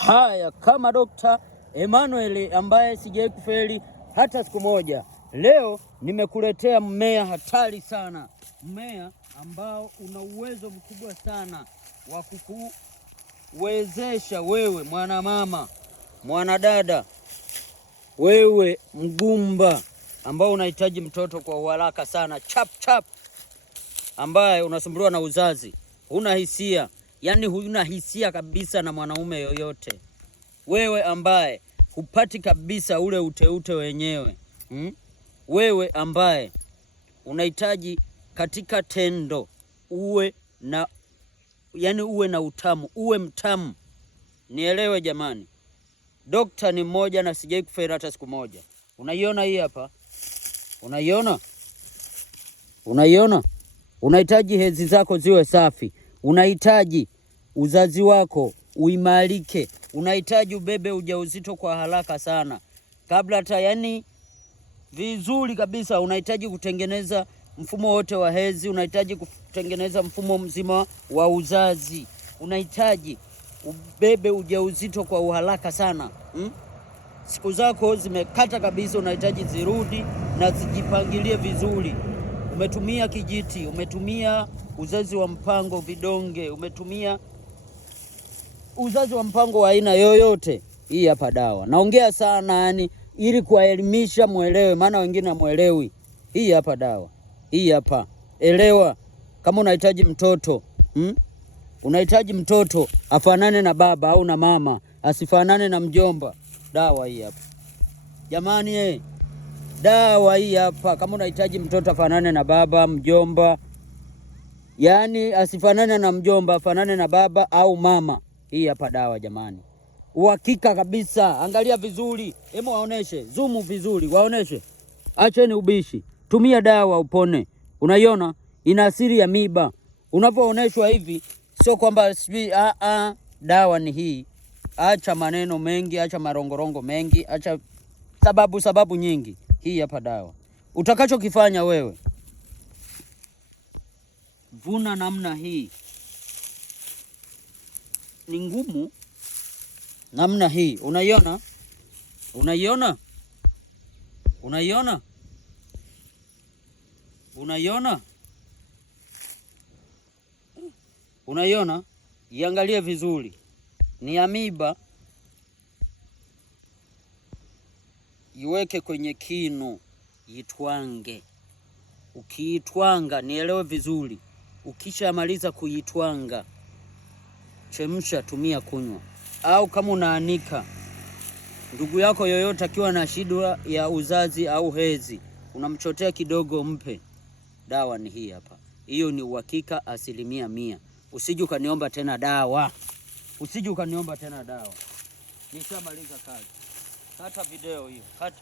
Haya, kama Dr. Emmanuel ambaye sijawahi kufeli hata siku moja, leo nimekuletea mmea hatari sana, mmea ambao una uwezo mkubwa sana wa kukuwezesha wewe mwanamama, mwanadada, wewe mgumba ambao unahitaji mtoto kwa haraka sana, chap ambaye unasumbuliwa na uzazi, huna hisia, yani huna hisia kabisa na mwanaume yoyote, wewe ambaye hupati kabisa ule uteute wenyewe, wewe ambaye unahitaji katika tendo uwe na, yani uwe na utamu, uwe mtamu. Nielewe jamani, dokta ni mmoja na sijai kufeli hata siku moja. Unaiona hii hapa? Unaiona? Unahitaji hedhi zako ziwe safi, unahitaji uzazi wako uimarike, unahitaji ubebe ujauzito kwa haraka sana kabla hata, yani vizuri kabisa. Unahitaji kutengeneza mfumo wote wa hedhi, unahitaji kutengeneza mfumo mzima wa uzazi, unahitaji ubebe ujauzito kwa haraka sana. Siku zako zimekata kabisa, unahitaji zirudi na zijipangilie vizuri. Umetumia kijiti, umetumia uzazi wa mpango vidonge, umetumia uzazi wa mpango wa aina yoyote, hii hapa dawa. Naongea sana yani ili kuwaelimisha muelewe, maana wengine hamuelewi. Hii hapa dawa, hii hapa. Elewa, kama unahitaji mtoto, unahitaji mtoto afanane na baba au na mama, asifanane na mjomba, dawa hii hapa jamani. Dawa hii hapa. Kama unahitaji mtoto afanane na baba, mjomba, yani asifanane na mjomba, afanane na baba au mama, hii hapa dawa jamani. Uhakika kabisa, angalia vizuri, hebu waoneshe, zoom vizuri, waoneshe. Acheni ubishi, tumia dawa upone. Unaiona ina asili ya miba. Unapooneshwa hivi sio kwamba sijui dawa ni hii. Acha maneno mengi, acha marongorongo mengi, acha sababu nyingi. Hii hapa dawa. Utakachokifanya wewe, vuna namna hii. Ni ngumu namna hii. Unaiona? Iangalie vizuri. Ni amiba. Iweke kwenye kinu, itwange. Ukiitwanga, nielewe vizuri, ukishamaliza kuitwanga, chemsha, tumia, kunywa. Au kama unaanika, ndugu yako yoyote akiwa na shida ya uzazi au hedhi, unamchotea kidogo, mpe. Dawa ni hii hapa. Hiyo ni uhakika 100%. Usije ukaniomba tena dawa. Nishamaliza kazi. Kata video hiyo. Kata.